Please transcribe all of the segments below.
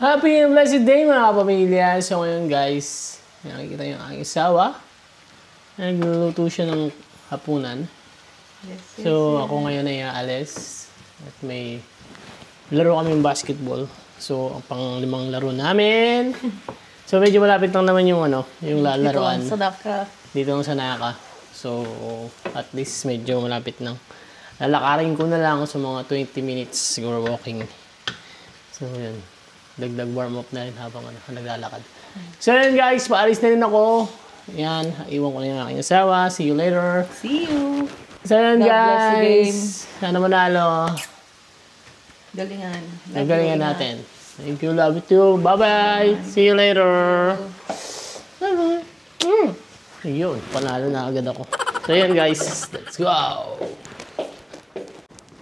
Happy and blessed day mga kapamilya. So ngayon guys, nakikita yung aking asawa. Nagluluto siya ng hapunan. So ako ngayon ay aalis. At may laro kaming basketball. So ang pang-limang laro namin. So medyo malapit lang naman yung yung lalaroan. Dito lang sa Naka. So at least medyo malapit lang. Lalakarin ko na lang sa mga 20 minutes siguro walking. So yun. Dagdag warm up na rin habang naglalakad. So yun guys, paalis na rin ako. Yan, iwan ko na yung aking asawa. See you later. See you. So yun guys, sana manalo. Galingan. Galingan natin. Thank you, love you too. Bye-bye. See you later. Bye-bye. Ayun, panalo na agad ako. So yun guys, let's go.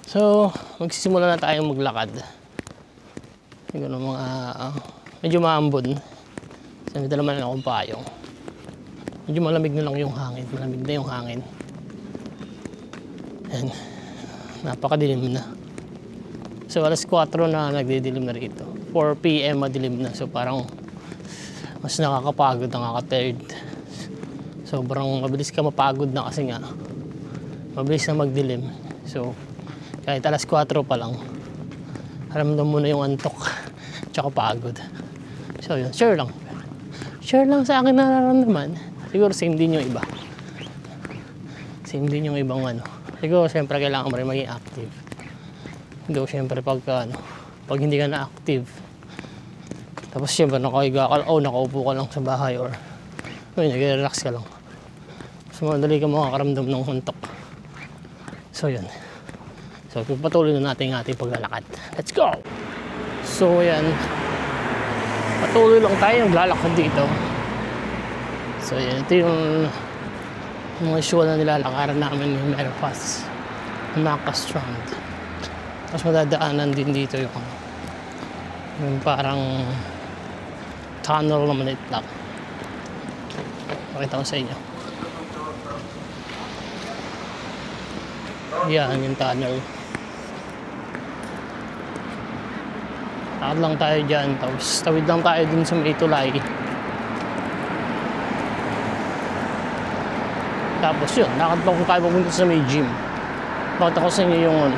So, magsisimula na tayong maglakad. Siguro mga medyo maambon. Kasi may dala man akong payong. Medyo malamig na lang yung hangin. Malamig na yung hangin. And napakadilim na. So alas 4 na nagdidilim na rito. 4 PM madilim na. So parang mas nakakapagod, nakaka-tired. Sobrang mabilis ka mapagod na kasi nga mabilis na magdilim. So kahit alas 4 pa lang, aramdam mo na yung antok tsaka pagod. So yun, share lang sa akin nararamdaman. Siguro same din yung iba, same din yung ibang siguro siyempre kailangan mo rin maging active. Siguro siyempre pag hindi ka na active, tapos siyempre nakahiga ka o nakaupo ka lang sa bahay or nag-relax ka lang, so madali ka makakaramdam ng antok. So yun. So, patuloy na natin ang ating paglalakad. Let's go! So, yan. Patuloy lang tayo naglalakad dito. So, yan. Ito yung mga show na nilalakaran namin yung Merepas. Naka Strand. Tapos madadaanan din dito yung parang tunnel na maliit lang. Pakita ko sa inyo. Yan yung tunnel. Takad lang tayo dyan, tapos tawid lang tayo dun sa may tulay. Tapos yun, lakad pa kung tayo pupunta sa may gym. Pakita ko sa inyo yung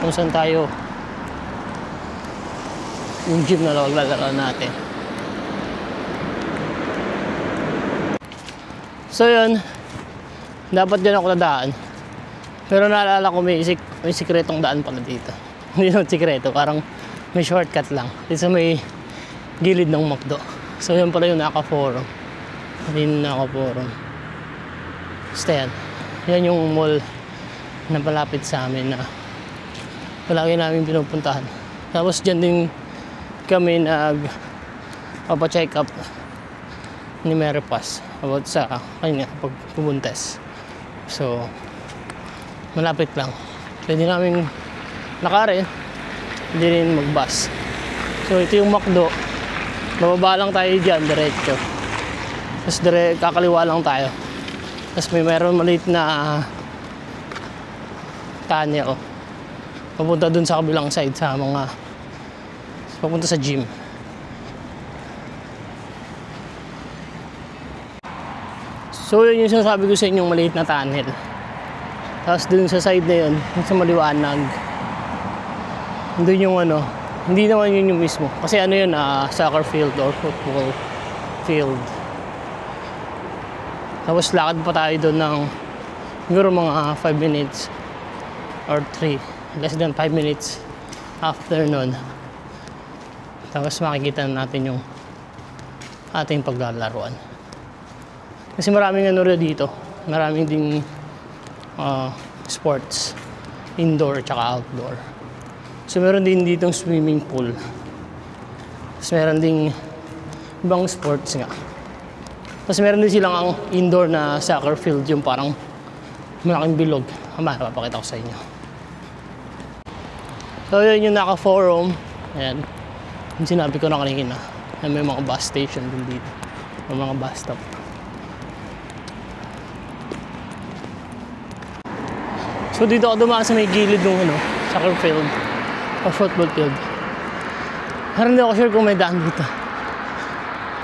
kung saan tayo, yung gym na maglalaro natin. So yun, dapat dyan ako nadaan. Pero naalala ko may sikretong daan pala dito. Hindi naman sikreto, parang may shortcut lang. Dito sa may gilid ng McDo. So yan pala yung Naka Forum. Hindi Naka Forum. Basta yan. Yan yung mall na palapit sa amin na palagi namin pinupuntahan. Tapos dyan din kami nag-check up ni Merepas about sa kanya pag pumuntes. So malapit lang. Pwede namin lakarin, hindi rin mag-bus. So ito yung McDo. Bababa lang tayo dyan, diretso. Tapos kakaliwa lang tayo. Tapos meron maliit na tunnel. Papunta dun sa kabilang side sa papunta sa gym. So yun yung sinasabi ko sa inyong maliit na tunnel. Tapos dun sa side na yun, sa maliwanag, dun yung hindi naman yun yung mismo. Kasi yun, soccer field or football field. Tapos lakad pa tayo dun ng siguro mga 5 minutes or 3, less than 5 minutes after nun. Tapos makikita natin yung ating paglalaruan. Kasi maraming dito, maraming ding sports, indoor tsaka outdoor. So meron din ditong swimming pool. Tapos meron ding ibang sports nga. Tapos meron din silang ang indoor na soccer field, yung parang malaking bilog. Papakita ko sa inyo. So yun yung Naka Forum. Ayan. Yung sinabi ko na kanina. May mga bus station din dito. May mga bus stop. So dito ako dumaan sa may gilid ng soccer field o football field. Pero hindi ako sure kung may daan dito.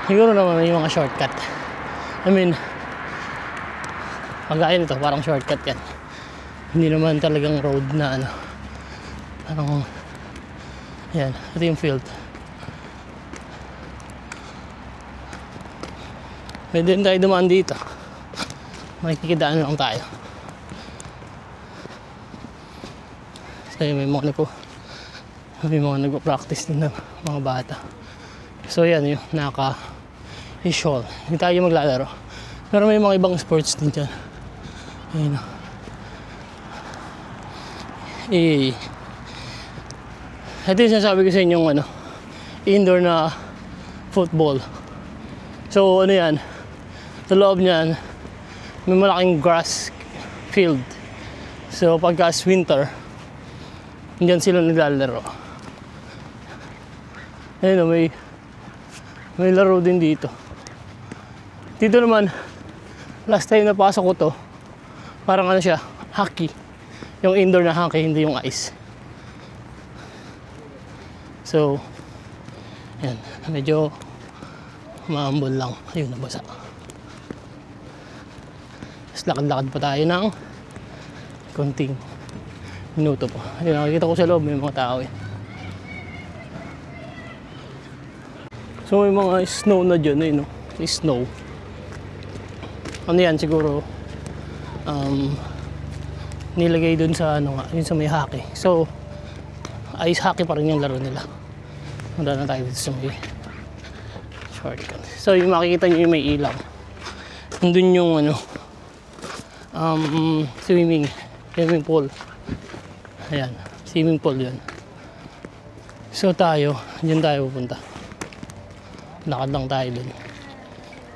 Siguro naman may mga shortcut. I mean, pagkaya nito, parang shortcut yan. Hindi naman talagang road na ano. Parang, yan, ito yung field. Pwede din tayo dumaan dito. Makikidaan lang tayo. So may mga nagpa-practice din ng mga bata. So yan yung naka-visual. Hindi tayo maglalaro. Pero may mga ibang sports din dyan. Ayun o. Ito yung sinasabi ko sa inyong ano, indoor na football. So ano yan, sa loob niyan may malaking grass field. So pagka winter, diyan sila naglalaro. Ayun o, may laro din dito. Dito naman, last time na pasok ko to, parang ano siya, hockey. Yung indoor na hockey, hindi yung ice. So, yan, medyo maambol lang. Ayun, nabasa. Tapos lakad-lakad pa tayo ng konting minuto po. Ayun, nakikita ko sa loob, may mga tao eh. So, may mga snow na dyan, eh, no? Snow. Ano yan, siguro, nilagay dun sa, ano nga, yun sa may hockey. So, ice hockey pa rin yung laro nila. Handa na tayo dito sa may shortcut. So, yung makikita nyo yung may ilaw. Nandun yung, ano, swimming pool. Ayan, swimming pool yun. So tayo, dyan tayo pupunta. Lakad lang tayo dun.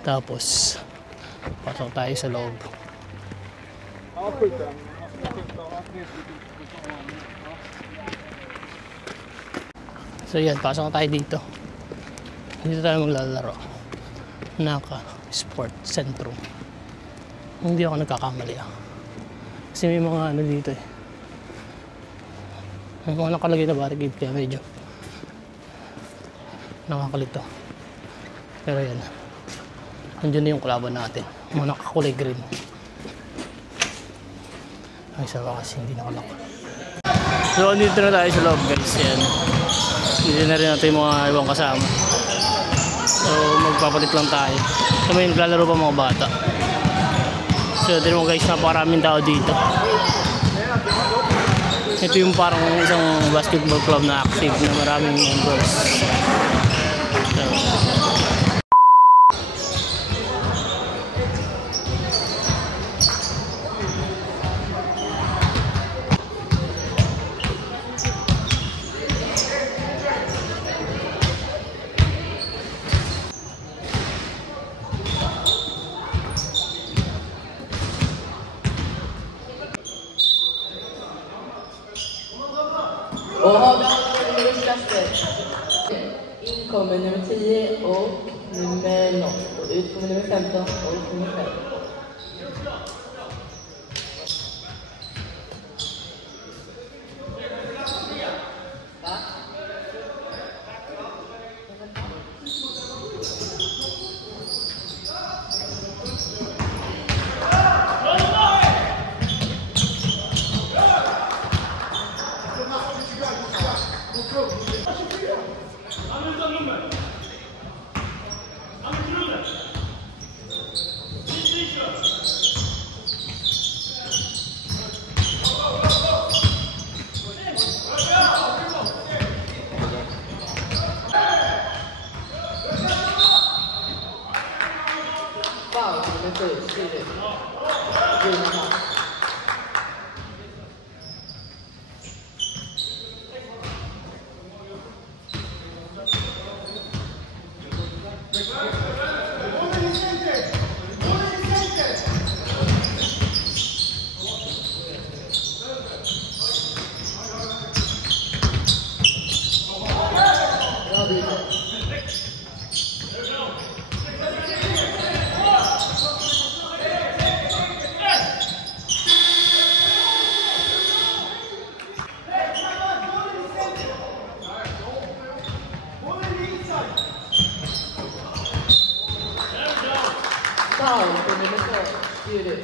Tapos, pasok tayo sa loob. So yan, pasok tayo dito. Dito tayo maglalaro. Naka-sport centrum. Hindi ako nagkakamali ah. Kasi may mga ano dito eh. May mga nakalagay na barricade kaya medyo nakakalito. Pero yan. Nandiyan na yung kalaban natin. Mga nakakulay green. Ay, sa wakas hindi nakalako. So, dito na tayo sa loob guys. Yan. Dito na rin natin yung mga ibang kasama. So, magpapalit lang tayo. So, may naglalaro pa mga bata. So, dito mo guys, napakaraming tao dito. Ito yung parang isang basketball club na active na maraming members. So, Och avgörande nummerklassen. In kommer nummer 10 och nummer 0. Och ut kommer nummer 15 och nummer 5. Foul nummer 7, Siri. Gunnar. Foul på nummer 2, Juri.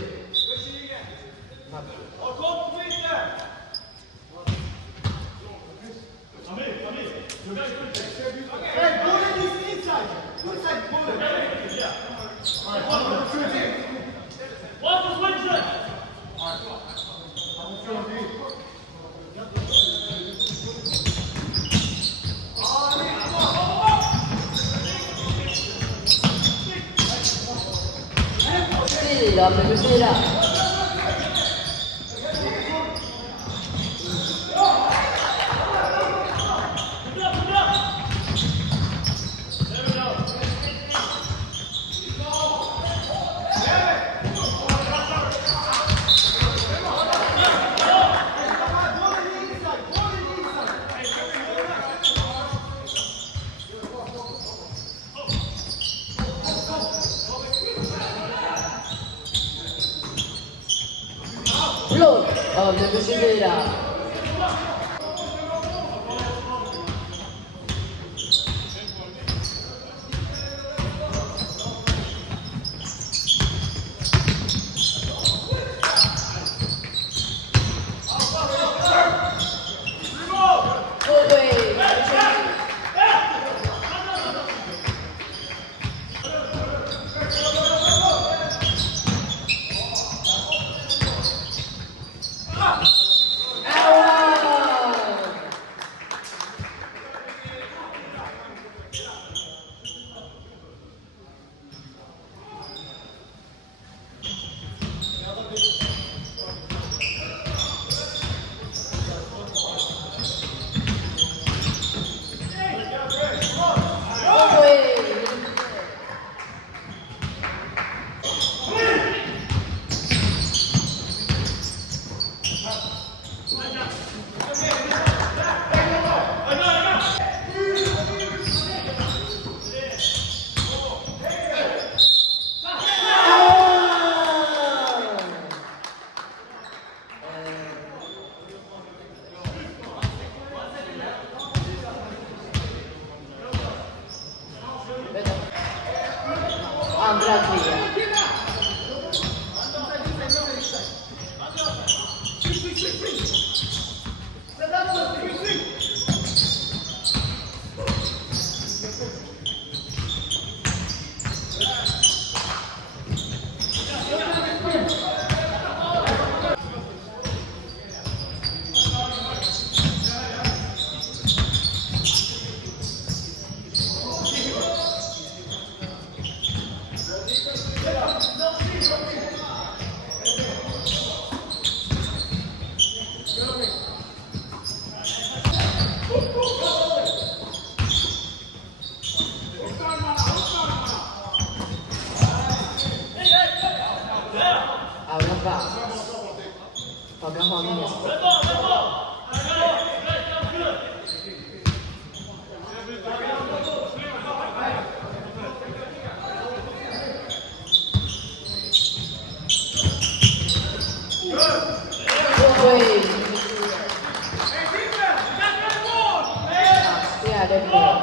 Stil av nummer 4. Blå av nummer 24. Andra trea. Ahora va. Abraham Messi. Fjärde mål.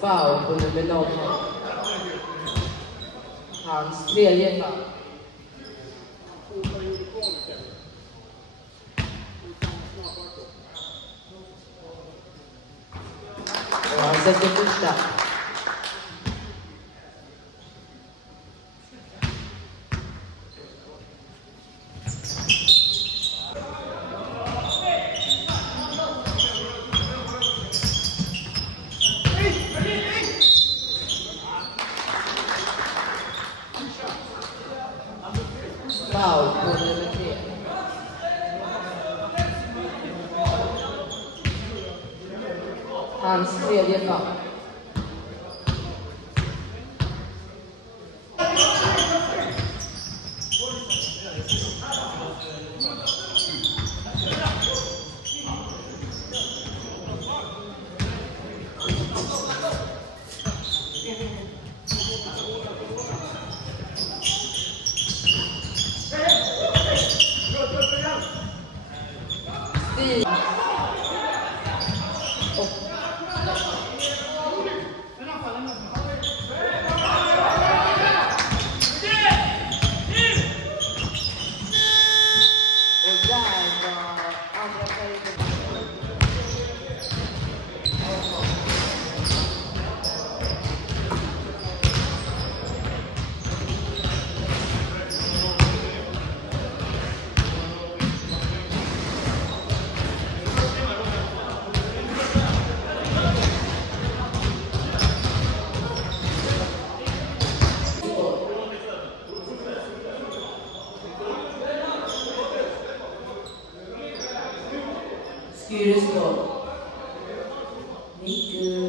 Foul på nummer 0. Hans tredje foul. Och han sätter första. Foul på nummer 3. hans tredje fall. Skyreskål. Mycket.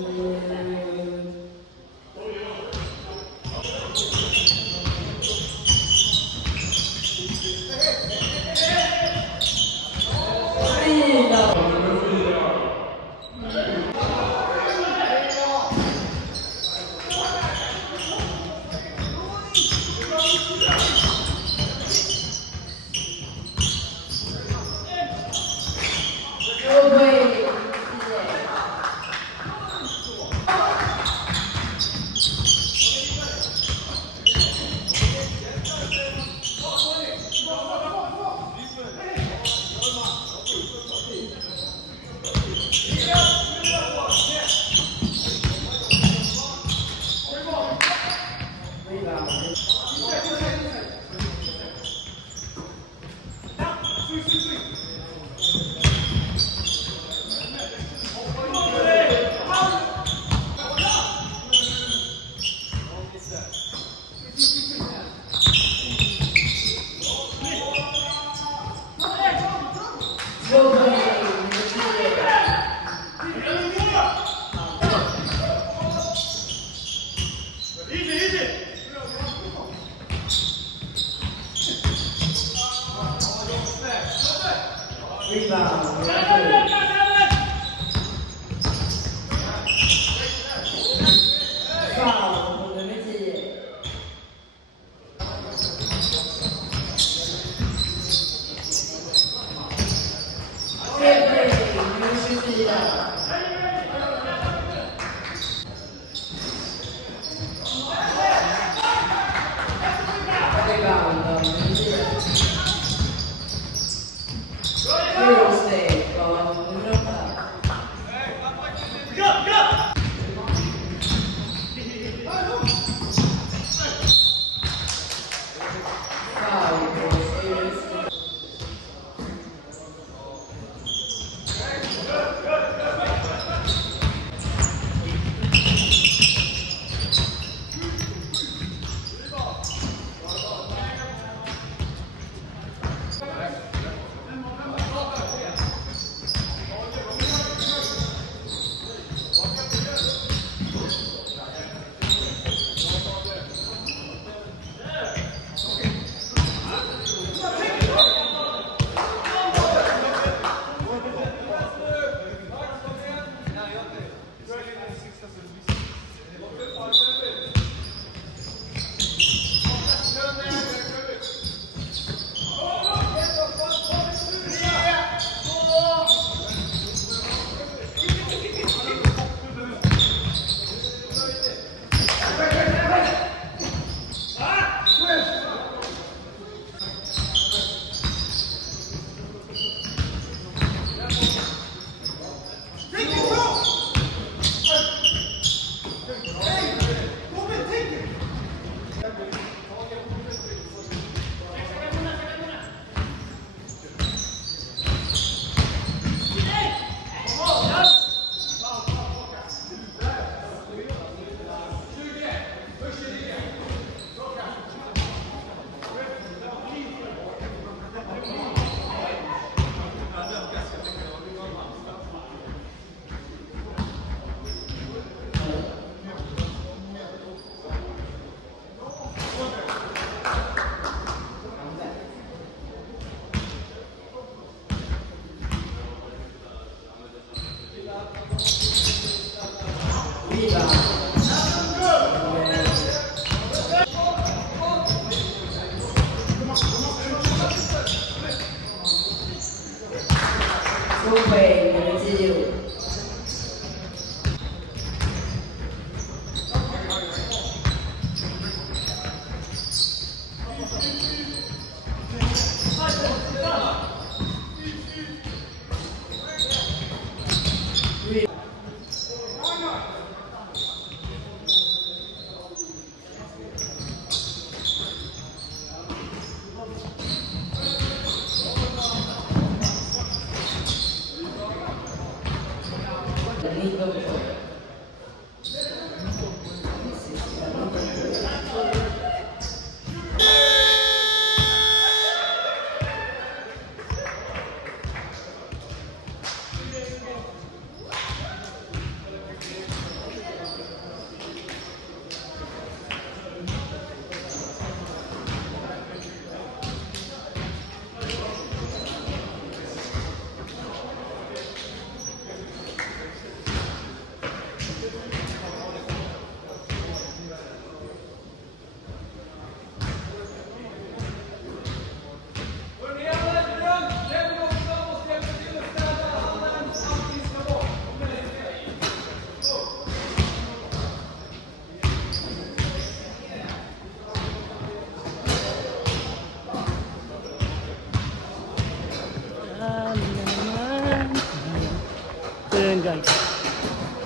Thursday,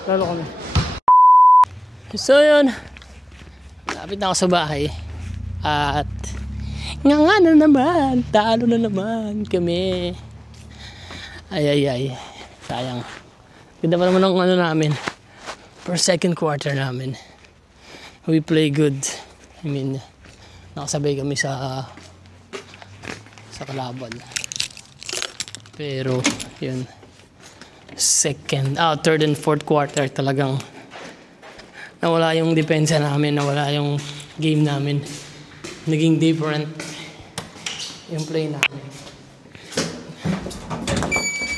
Lalo kami. So yun, lapit na ako sa bahay. At nga na naman, talo na naman kami. Ay. Sayang. Ganda pa naman ang ano namin. Per second quarter namin. We play good. I mean, nakasabay kami sa kalaban. Pero, yun. Third and fourth quarter talagang nawala yung depensa namin, nawala yung game namin. Naging different yung play namin.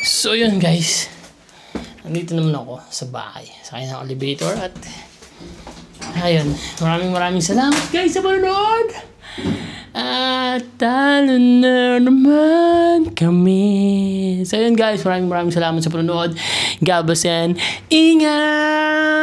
So yun guys, nandito naman ako sa bahay, sakay ng elevator at ayun, maraming salamat guys sa panonood. At talo na naman kami. So yun guys, maraming salamat sa panonood. God bless and ingat!